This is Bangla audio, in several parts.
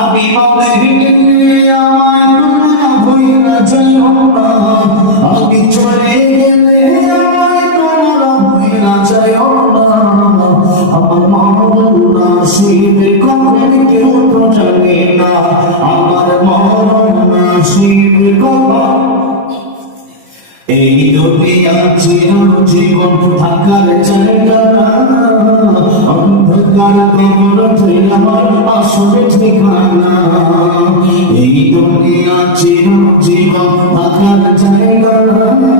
আমি আমায় তোমরা ভুইলা যাইও না, আমি চলে গেলে আমায় তোমরা ভুইলা যাইও না। আমার মরণ নসিবে কখন কেউ তো জানে না, আমার মরণ নসিবে কখন। এই দুনিয়া চিরজীবন থাকার জায়গা না, অন্ধকার কবর আমার আসল ঠিকানা। এই দুনিয়া চিরজীবন থাকার জায়গা না,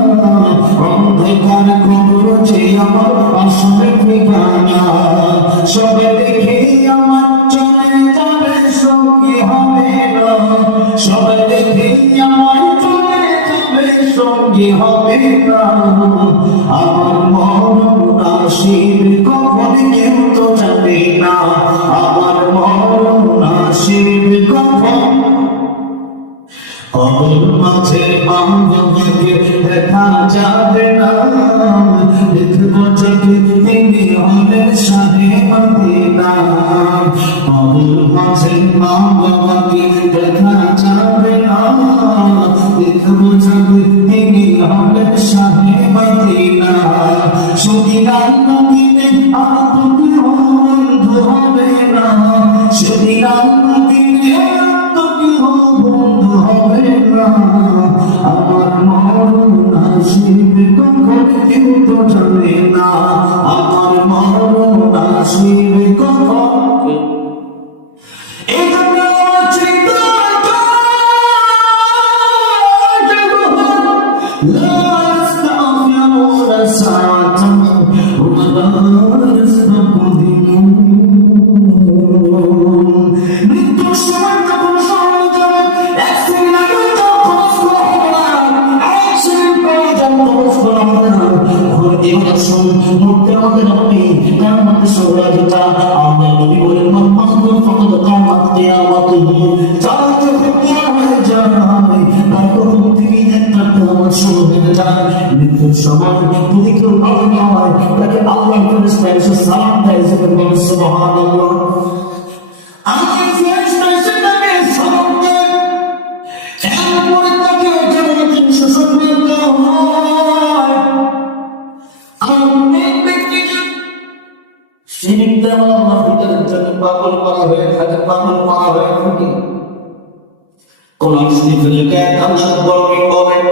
অন্ধকার কবর আমার আসল ঠিকানা। সবে দেখে আমার চলে যাবে, সঙ্গী হবে না। সবে দেখে আমার চলে যাবে, সঙ্গী হবে না। আমার মরণ নসিব কখন কেউ তো জানে না, আমার মরণ নসিব কখন। কবর মাঝে বান্ধবকে দেখা যাবে না, দেখব যদি তিনি হলেন শাহে মদিনা। কবর মাঝে বান্ধবকে দেখা যাবে না, দেখব যদি তিনি হলেন শাহে মদিনা। সদিনার নদীতে আর তো কেউ বন্ধু হবে না, সদিনার নদীতে আর তো কেউ বন্ধু হবে না। আমার মরণ নসিব কখন কেউ তো জানে না, আমার মরণ নসিব কখন। মৃত্যুর সময় যদি কেউ ভালো হয় তাকে আল্লাহ ফেরেশতা এসে সালাম দেয়, বলে সুবহানাল্লাহ। আল্লাহ ফেরেশতা এসে তাকে সালাম দেয়, এরপরে তাকে জান্নাতের সুসংবাদ দেওয়া হয়। অনেক ব্যক্তিকে শিরিক দেওয়া আল্লাহ ভিতরের জন্য পাগল করা হয়ে থাকে, পাগল করা হয়ে থাকে। কোরআন শরীফের আয়াত আল্লাহ বর্ণনা করেন,